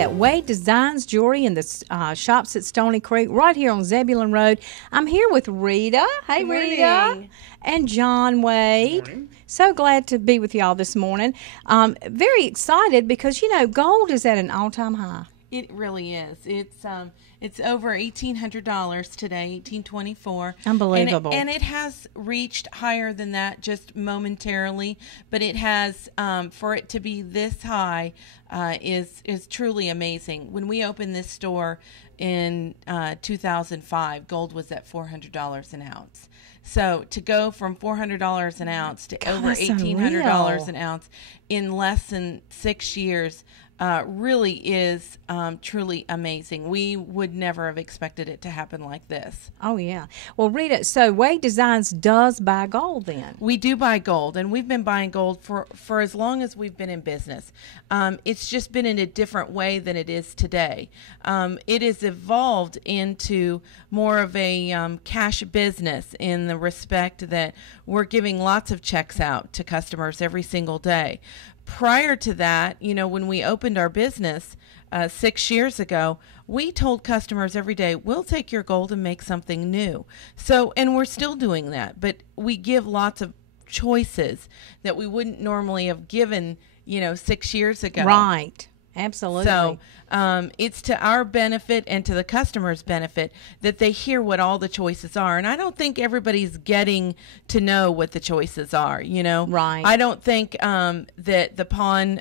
at Wade Designs Jewelry in the shops at Stony Creek, right here on Zebulon Road. I'm here with Rita. Hey, Rita. And John Wade. Good morning. So glad to be with y'all this morning. Very excited because, you know, gold is at an all-time high. It really is. It's over $1,800 today, $1,824. Unbelievable. And it has reached higher than that just momentarily, but it has for it to be this high is truly amazing. When we opened this store in 2005, gold was at $400 an ounce. So to go from $400 an ounce to over $1,800 an ounce in less than 6 years really is truly amazing. We would never have expected it to happen like this. Oh, yeah. Well, Rita, so Wade Designs does buy gold then? We do buy gold, and we've been buying gold for as long as we've been in business. It's just been in a different way than it is today. It has evolved into more of a cash business in the respect that we're giving lots of checks out to customers every single day. Prior to that, you know, when we opened our business 6 years ago, we told customers every day, we'll take your gold and make something new. So, and we're still doing that, but we give lots of choices that we wouldn't normally have given, 6 years ago. Right. Absolutely. So it's to our benefit and to the customer's benefit that they hear what all the choices are. And I don't think everybody's getting to know what the choices are, Right. I don't think that the pawn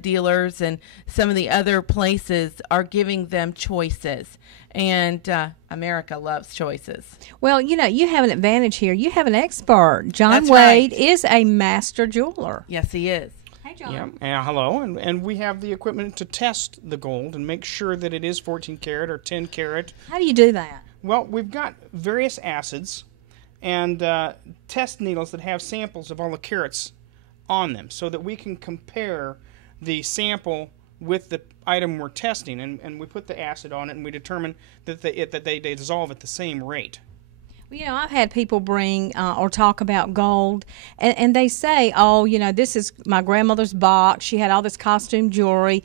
dealers and some of the other places are giving them choices. And America loves choices. Well, you have an advantage here. You have an expert. John That's Wade right. is a master jeweler. Yes, he is. Hey, John. Yeah, hello, and we have the equipment to test the gold and make sure that it is 14 karat or 10 karat. How do you do that? Well, we've got various acids and test needles that have samples of all the carats on them so that we can compare the sample with the item we're testing, and we put the acid on it and we determine that they dissolve at the same rate. Well, I've had people bring or talk about gold, and they say, oh, this is my grandmother's box. She had all this costume jewelry,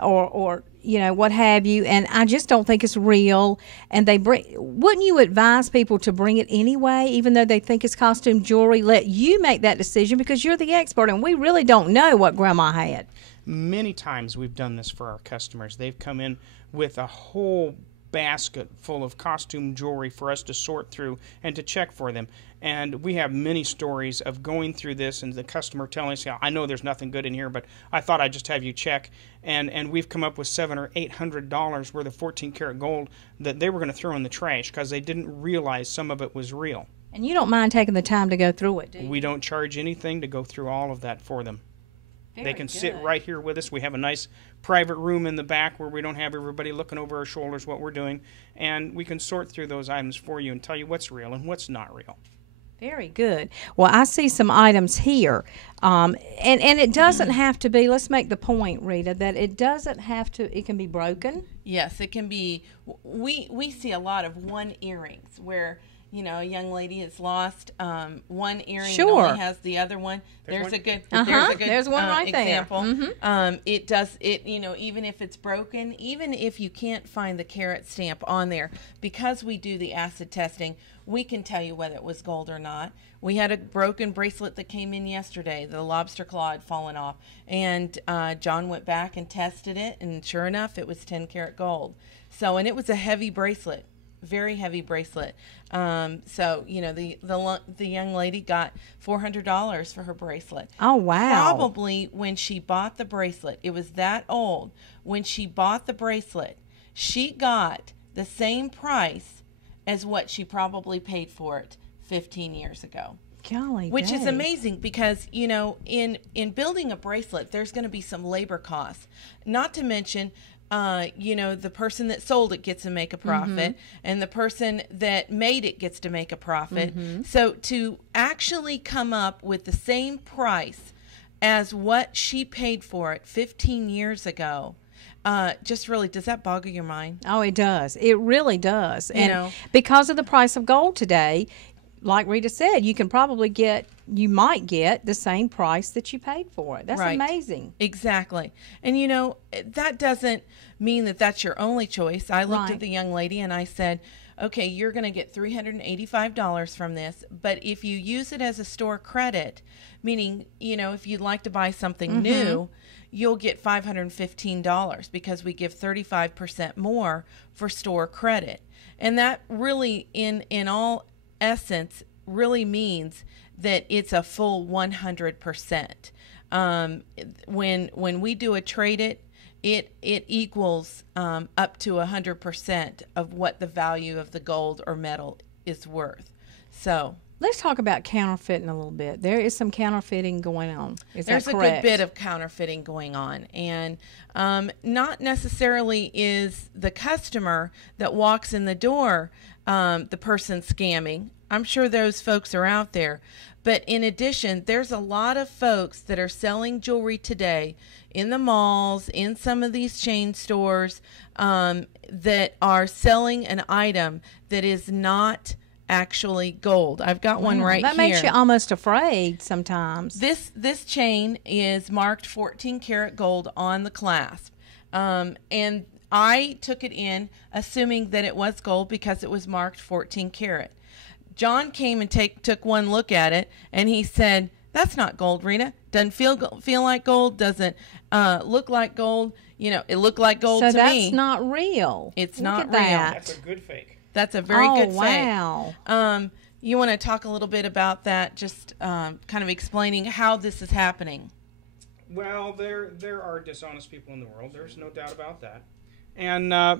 or what have you, and I just don't think it's real. And wouldn't you advise people to bring it anyway, even though they think it's costume jewelry? Let you make that decision because you're the expert, and we really don't know what Grandma had. Many times we've done this for our customers. They've come in with a whole basket full of costume jewelry for us to sort through and to check for them. And we have many stories of going through this and the customer telling us, I know there's nothing good in here, but I thought I'd just have you check. And we've come up with $700 or $800 worth of 14 karat gold that they were going to throw in the trash because they didn't realize some of it was real. And you don't mind taking the time to go through it, do you? We don't charge anything to go through all of that for them. They can sit right here with us. We have a nice private room in the back where we don't have everybody looking over our shoulders what we're doing, and we can sort through those items for you and tell you what's real and what's not real. Very good. Well, I see some items here, and it doesn't have to be, let's make the point, Rita, that it doesn't have to, it can be broken. Yes, it can be. We see a lot of one earrings where, a young lady has lost one earring and only has the other one. There's a good there's one right example. there. Mm-hmm. It does it, even if it's broken, even if you can't find the carat stamp on there, because we do the acid testing, we can tell you whether it was gold or not. We had a broken bracelet that came in yesterday. The lobster claw had fallen off, and John went back and tested it, and sure enough, it was 10 karat gold. So, and it was a heavy bracelet. Very heavy bracelet. So, the young lady got $400 for her bracelet. Oh, wow. Probably when she bought the bracelet, it was that old. When she bought the bracelet, she got the same price as what she probably paid for it 15 years ago. Golly, which is amazing because, in building a bracelet, there's going to be some labor costs. Not to mention, the person that sold it gets to make a profit, and the person that made it gets to make a profit. So to actually come up with the same price as what she paid for it 15 years ago, just really, does that boggle your mind? Oh, it does. It really does. And because of the price of gold today, like Rita said, you might get the same price that you paid for it. That's Right. amazing. Exactly. And that doesn't mean that that's your only choice. I looked Right. at the young lady and I said, okay, you're going to get $385 from this, but if you use it as a store credit, meaning, if you'd like to buy something new, you'll get $515 because we give 35% more for store credit. And that really, in all essence, really means that it's a full 100%. When we do a trade it equals up to 100% of what the value of the gold or metal is worth. So Let's talk about counterfeiting a little bit. There is some counterfeiting going on. there's a good bit of counterfeiting going on, and not necessarily is the customer that walks in the door the person scamming. I'm sure those folks are out there. But in addition, there's a lot of folks that are selling jewelry today in the malls, in some of these chain stores, that are selling an item that is not actually gold. I've got one right that here. Makes you almost afraid sometimes. This chain is marked 14 karat gold on the clasp. And I took it in assuming that it was gold because it was marked 14 karat. John came and took one look at it, and he said, "That's not gold, Rena. Doesn't feel like gold. Doesn't look like gold. It looked like gold to me." So that's not real. It's Look not at real. that. That's a good fake. That's a very good fake. Wow. You want to talk a little bit about that? Just kind of explaining how this is happening. Well, there are dishonest people in the world. There's no doubt about that. And I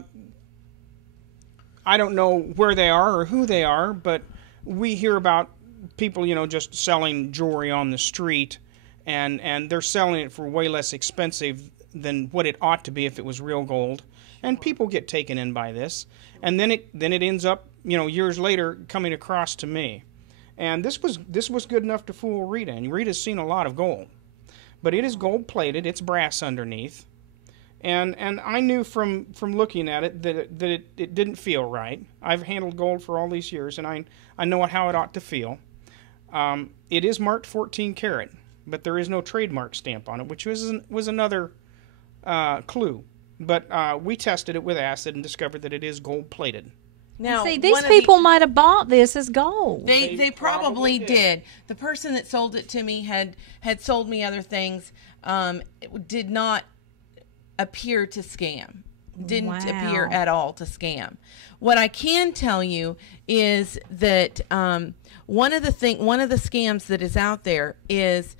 don't know where they are or who they are, but we hear about people, just selling jewelry on the street, and they're selling it for way less expensive than what it ought to be if it was real gold. And people get taken in by this, and then it ends up, years later coming across to me. And this was good enough to fool Rita, and Rita's seen a lot of gold. But it is gold plated, it's brass underneath. And I knew from looking at it that it didn't feel right. I've handled gold for all these years, and I know how it ought to feel. It is marked 14 karat, but there is no trademark stamp on it, which was another clue. But we tested it with acid and discovered that it is gold plated. Now, see, these people might have bought this as gold. They probably did. The person that sold it to me had sold me other things. It did not appear to scam. Didn't appear at all to scam. What I can tell you is that one of the scams that is out there is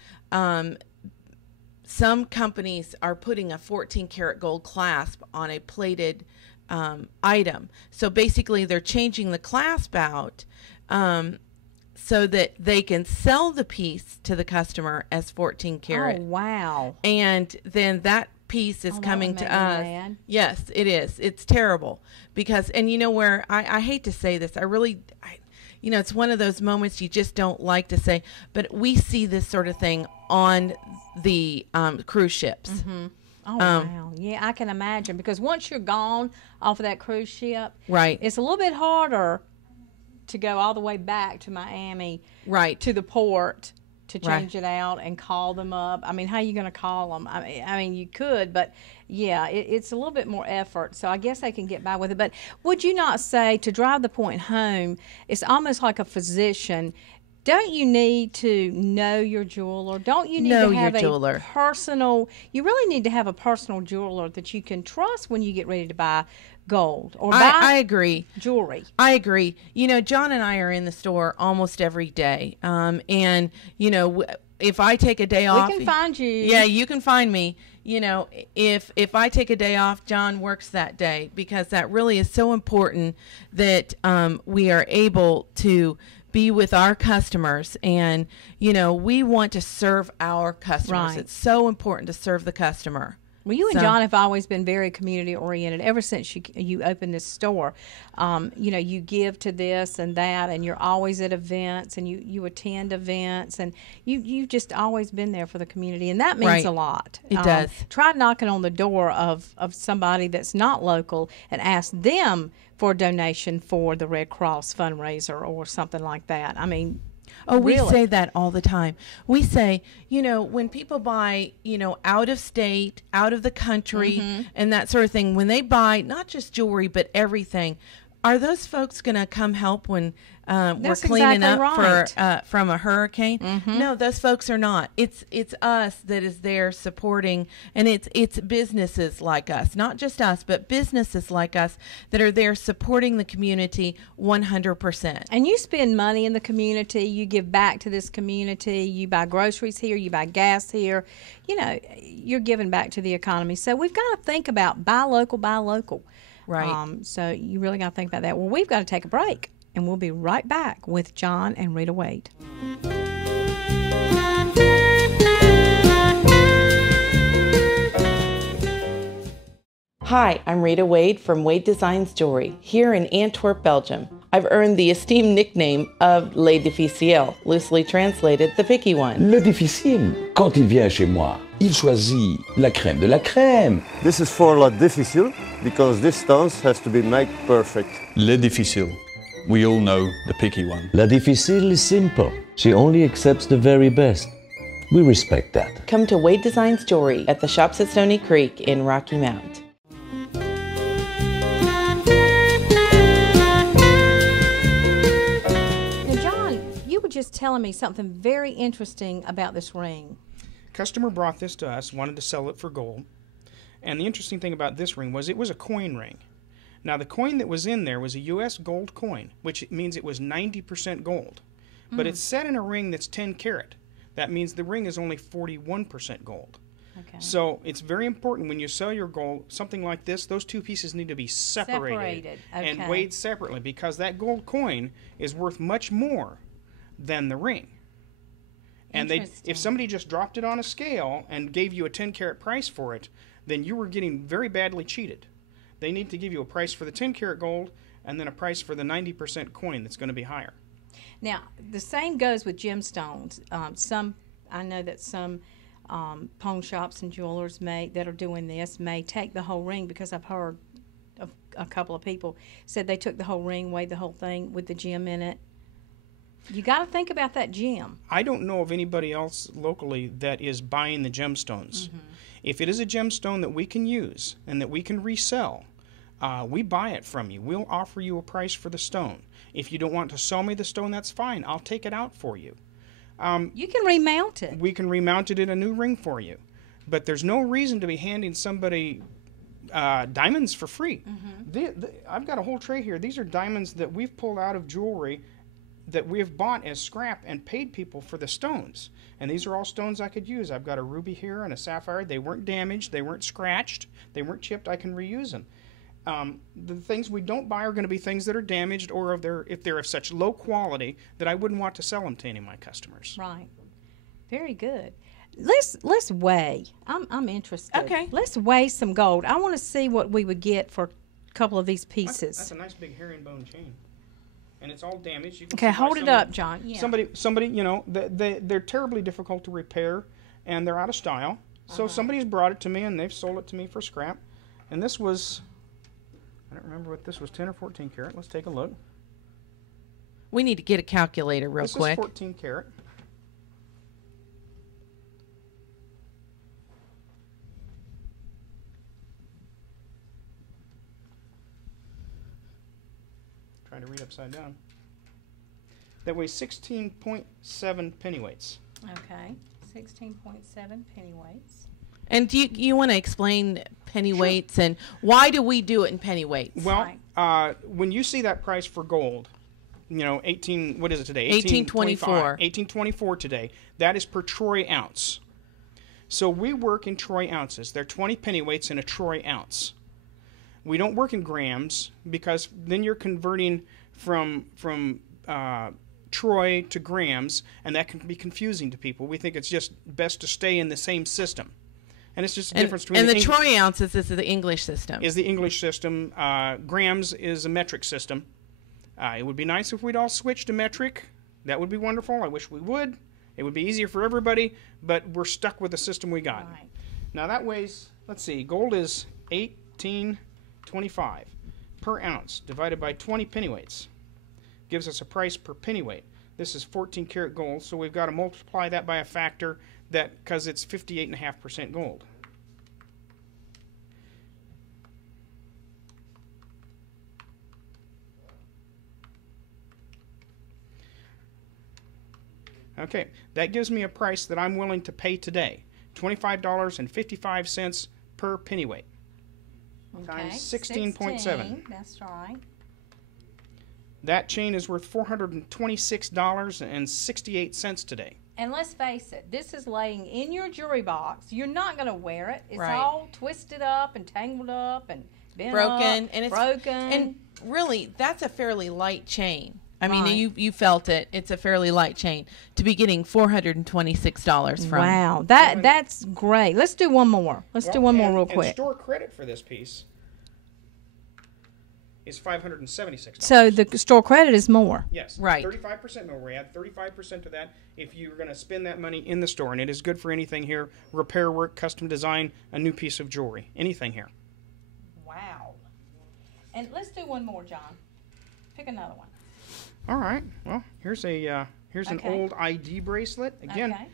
some companies are putting a 14 karat gold clasp on a plated item. So basically they're changing the clasp out so that they can sell the piece to the customer as 14 karat. Oh, wow. And then that piece is coming to us. Mad. Yes, it is. It's terrible because, and where I hate to say this, it's one of those moments you just don't like to say, but we see this sort of thing on the cruise ships. Mm-hmm. Oh, wow. Yeah, I can imagine, because once you're gone off of that cruise ship, right, it's a little bit harder to go all the way back to Miami, right, to the port to change it out and call them up. I mean, how are you going to call them? I mean, you could, but yeah, it's a little bit more effort. So I guess they can get by with it. But would you not say, to drive the point home, it's almost like a physician? Don't you need to know your jeweler? Don't you need to have a personal? You really need to have a personal jeweler that you can trust when you get ready to buy gold or buy I agree. Jewelry. I agree. John and I are in the store almost every day, and if I take a day off, we can find you. Yeah, you can find me. If I take a day off, John works that day, because that really is so important that we are able to be with our customers, and we want to serve our customers. Right. It's so important to serve the customer. Well, you and So- John have always been very community oriented ever since you opened this store. You give to this and that, and you're always at events, and you attend events, and you've just always been there for the community, and that means Right. a lot. It does. Try knocking on the door of somebody that's not local and ask them for a donation for the Red Cross fundraiser or something like that. I mean, Oh, we really. say that all the time. We say, when people buy, out of state, out of the country, and that sort of thing, when they buy not just jewelry, but everything, are those folks going to come help when we're That's cleaning exactly up right. from a hurricane? No, those folks are not. It's us that is there supporting, and it's businesses like us, not just us, but businesses like us that are there supporting the community 100%. And you spend money in the community, you give back to this community, you buy groceries here, you buy gas here, you're giving back to the economy. So we've got to think about buy local, buy local. Right. So you really got to think about that. Well, we've got to take a break, and we'll be right back with John and Rita Wade. Hi, I'm Rita Wade from Wade Designs Jewelry here in Antwerp, Belgium. I've earned the esteemed nickname of Le Difficile, loosely translated the picky one. Le difficile, quand il vient chez moi, il choisit la crème de la crème. This is for la difficile because this stones has to be made perfect. Le difficile. We all know the picky one. La difficile is simple. She only accepts the very best. We respect that. Come to Wade Designs Jewelry at the shops at Stony Creek in Rocky Mount. Now, John, you were just telling me something very interesting about this ring. Customer brought this to us, wanted to sell it for gold. And the interesting thing about this ring was it was a coin ring. Now, the coin that was in there was a U.S. gold coin, which means it was 90% gold. But it's set in a ring that's 10 karat. That means the ring is only 41% gold. Okay. So it's very important when you sell your gold, something like this, those two pieces need to be separated. And okay. weighed separately, because that gold coin is worth much more than the ring. And Interesting. if somebody just dropped it on a scale and gave you a 10 karat price for it, then you were getting very badly cheated. They need to give you a price for the 10 karat gold and then a price for the 90% coin that's going to be higher. Now, the same goes with gemstones. I know that some pawn shops and jewelers that are doing this may take the whole ring, because I've heard of a couple of people said they took the whole ring, weighed the whole thing with the gem in it. You got to think about that gem. I don't know of anybody else locally that is buying the gemstones. If it is a gemstone that we can use and that we can resell, we buy it from you. We'll offer you a price for the stone. If you don't want to sell me the stone, that's fine. I'll take it out for you. You can remount it. We can remount it in a new ring for you. But there's no reason to be handing somebody diamonds for free. I've got a whole tray here. These are diamonds that we've pulled out of jewelry that we have bought as scrap and paid people for the stones. And these are all stones I could use. I've got a ruby here and a sapphire. They weren't damaged. They weren't scratched. They weren't chipped. I can reuse them. The things we don't buy are going to be things that are damaged, or if they're of such low quality that I wouldn't want to sell them to any of my customers. Right. Very good. Let's weigh. I'm interested. Okay. Let's weigh some gold. I want to see what we would get for a couple of these pieces. That's a nice big herringbone chain. And it's all damaged. You can Okay, see why hold it up, John. Yeah. Somebody, they're terribly difficult to repair, and they're out of style. So somebody's brought it to me, and they've sold it to me for scrap. And this was, I don't remember what this was, 10 or 14 karat. Let's take a look. We need to get a calculator real This quick. is 14 karat. Trying to read upside down. That weighs 16.7 pennyweights. Okay. 16.7 pennyweights. And do you want to explain pennyweights and why do we do it in pennyweights? Well, when you see that price for gold, 18, what is it today? 1824. 1824 today. That is per troy ounce. So we work in troy ounces. They're 20 pennyweights in a troy ounce. We don't work in grams, because then you're converting from troy to grams, and that can be confusing to people. We think it's just best to stay in the same system. And it's just a difference between and the troy ounces is the English system. Is the English system. Grams is a metric system. It would be nice if we'd all switch to metric. That would be wonderful. I wish we would. It would be easier for everybody, but we're stuck with the system we got. Right. Now that weighs, let's see, gold is 18.25 per ounce divided by 20 pennyweights. Gives us a price per pennyweight. This is 14 karat gold, so we've got to multiply that by a factor that, because it's 58.5% gold. Okay, that gives me a price that I'm willing to pay today. $25.55 per pennyweight. Okay. Times 16.7. That's right. That chain is worth $426.68 today. And let's face it, this is laying in your jewelry box. You're not going to wear it. It's Right. all twisted up and tangled up and bent broken, up, and it's broken. And really, that's a fairly light chain. I mean, Right. you felt it. It's a fairly light chain to be getting $426 from. Wow, that's great. Let's do one more. Let's do one more real quick. And store credit for this piece is $576. So the store credit is more. Yes, Right. 35% more. We add 35% to that if you're going to spend that money in the store, and it is good for anything here: repair work, custom design, a new piece of jewelry, anything here. Wow. And let's do one more, John. Pick another one. All right. Well, here's an Okay. old ID bracelet. Again, Okay.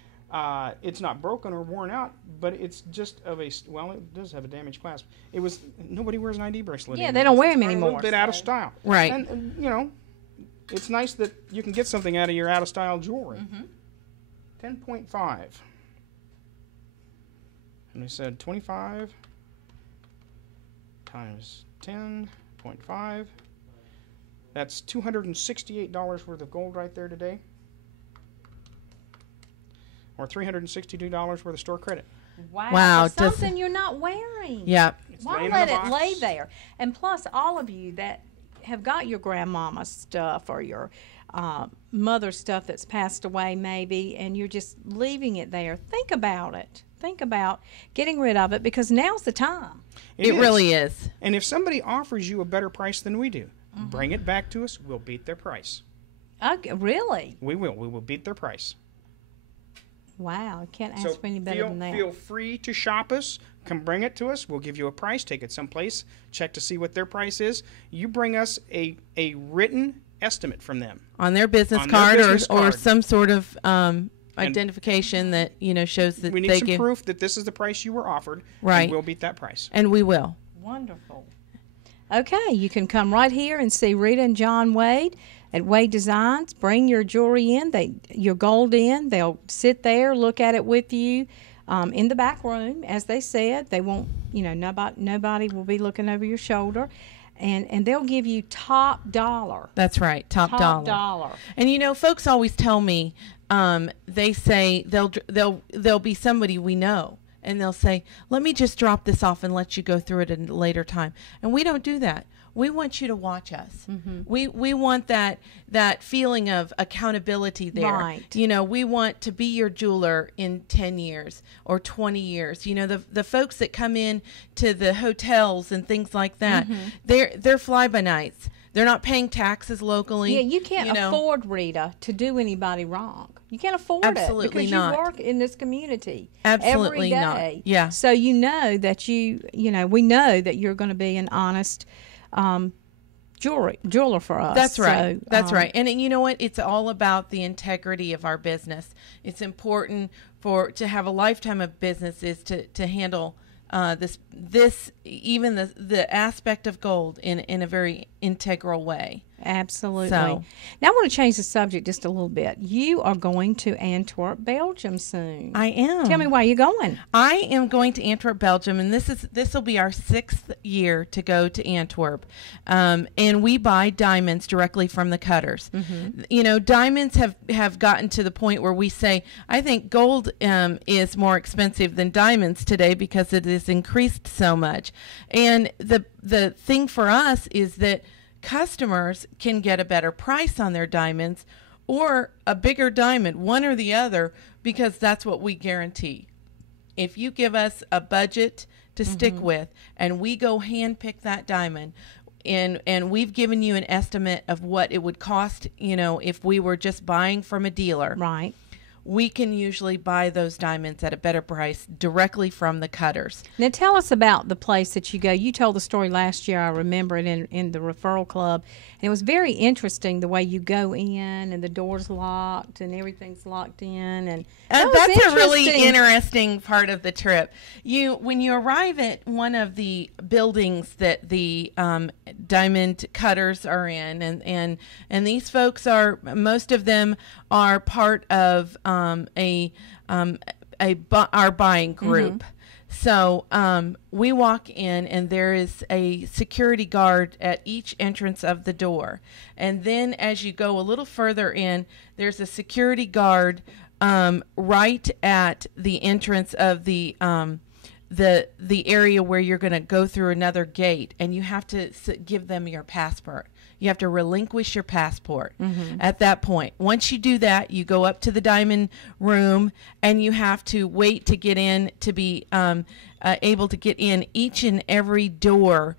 it's not broken or worn out, but it's just of a well. It does have a damaged clasp. It was nobody wears an ID bracelet. Yeah, anymore. they don't wear It's them a anymore, little bit out of so- style. Right. And you know, it's nice that you can get something out of your out of style jewelry. 10.5. And we said 25 times 10.5. That's $268 worth of gold right there today. Or $362 worth of store credit. Wow, For does- something you're not wearing. Yeah. It's Why laying in let the it box. lay there? And plus, all of you that have got your grandmama stuff or your mother stuff that's passed away maybe, and you're just leaving it there, think about it. Think about getting rid of it, because now's the time. It really is. And if somebody offers you a better price than we do, bring it back to us. We'll beat their price. Okay, really? We will. We will beat their price. Wow, I can't ask So for any better than that. feel free to shop us. Come bring it to us. We'll give you a price. Take it someplace. Check to see what their price is. You bring us a written estimate from them. On their business On their card, business or card. some sort of identification that shows that We need they some give. proof that this is the price you were offered. Right. And we'll beat that price. And we will. Wonderful. Okay, you can come right here and see Rita and John Wade at Wade Designs. Bring your jewelry in, your gold in. They'll sit there, look at it with you in the back room. As they said, they won't, nobody will be looking over your shoulder. And they'll give you top dollar. That's right, top dollar. And folks always tell me, they say they'll be somebody we know, and they'll say, "Let me just drop this off and let you go through it at a later time." And we don't do that. We want you to watch us. We want that feeling of accountability there. Right. We want to be your jeweler in 10 years or 20 years. The folks that come in to the hotels and things like that, they're fly-by-nights. They're not paying taxes locally. Yeah, you can't afford, Rita, to do anybody wrong. You can't afford Absolutely it because not. you work in this community Absolutely every not. day. Yeah. So you know that we know that you're going to be an honest jeweler for us. That's right. So, That's right. And you know what? It's all about the integrity of our business. It's important to have a lifetime of business is to handle even the aspect of gold in a very integral way. Absolutely. So- Now I want to change the subject just a little bit. You are going to Antwerp, Belgium soon. I am. Tell me why you're going. I am going to Antwerp, Belgium, and this will be our 6th year to go to Antwerp. And we buy diamonds directly from the cutters. Diamonds have gotten to the point where we say, I think gold is more expensive than diamonds today because it has increased so much. And the thing for us is that customers can get a better price on their diamonds or a bigger diamond, one or the other, because that's what we guarantee. if you give us a budget to stick with, and we go hand pick that diamond, and we've given you an estimate of what it would cost, if we were just buying from a dealer, Right. we can usually buy those diamonds at a better price directly from the cutters. Now tell us about the place that you go. You told the story last year. I remember it in the referral club. And it was very interesting the way you go in and the door's locked and everything's locked in. And that's a really interesting part of the trip. When you arrive at one of the buildings that the diamond cutters are in, and these folks most of them are part of our buying group. So we walk in, and there is a security guard at each entrance of the door. And then as you go a little further in, there's a security guard right at the entrance of the area where you're going to go through another gate, and you have to give them your passport. You have to relinquish your passport at that point. Once you do that, you go up to the diamond room, and you have to wait to get in to be able to get in each and every door.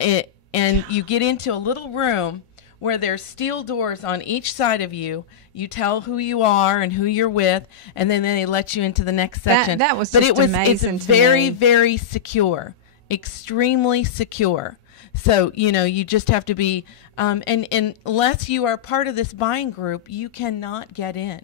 And you get into a little room where there's steel doors on each side of you. You tell who you are and who you're with, and then they let you into the next section. That was just amazing. It's very, very secure, extremely secure. So, you just have to be, and unless you are part of this buying group, you cannot get in.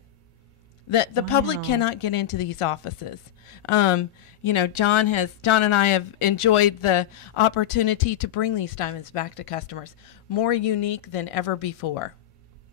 The public cannot get into these offices. John and I have enjoyed the opportunity to bring these diamonds back to customers, more unique than ever before.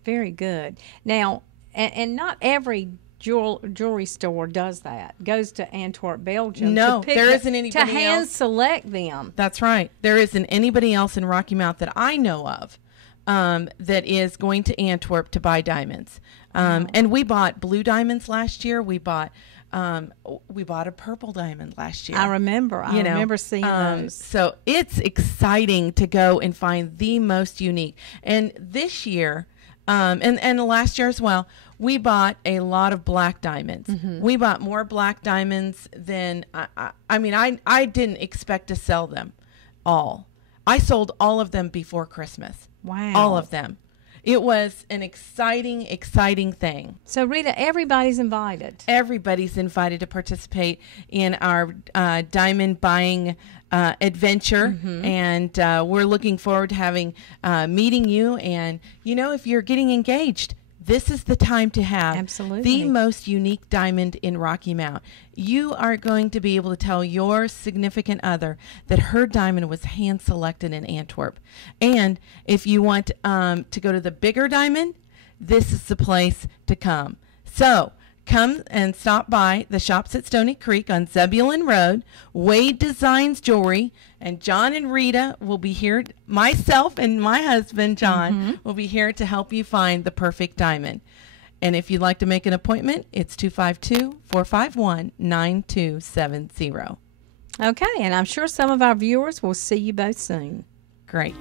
Very good. Now, and not every jewelry store does that. Goes to Antwerp, Belgium. No, there isn't anybody to hand else. select them. That's right. There isn't anybody else in Rocky Mount that I know of that is going to Antwerp to buy diamonds. And we bought blue diamonds last year. We bought a purple diamond last year. I remember. I remember seeing those. So it's exciting to go and find the most unique. And this year, and last year as well, we bought a lot of black diamonds. We bought more black diamonds than I didn't expect to sell them all. I sold all of them before Christmas. Wow. All of them. It was an exciting thing. So, Rita, everybody's invited. Everybody's invited to participate in our diamond buying adventure, and we're looking forward to meeting you. And, if you're getting engaged, this is the time to have Absolutely. the most unique diamond in Rocky Mount. You are going to be able to tell your significant other that her diamond was hand-selected in Antwerp. And if you want to go to the bigger diamond, this is the place to come. So come and stop by the shops at Stony Creek on Zebulon Road, Wade Designs Jewelry, and John and Rita will be here. Myself and my husband, John, will be here to help you find the perfect diamond. And if you'd like to make an appointment, it's 252-451-9270. Okay, and I'm sure some of our viewers will see you both soon. Great.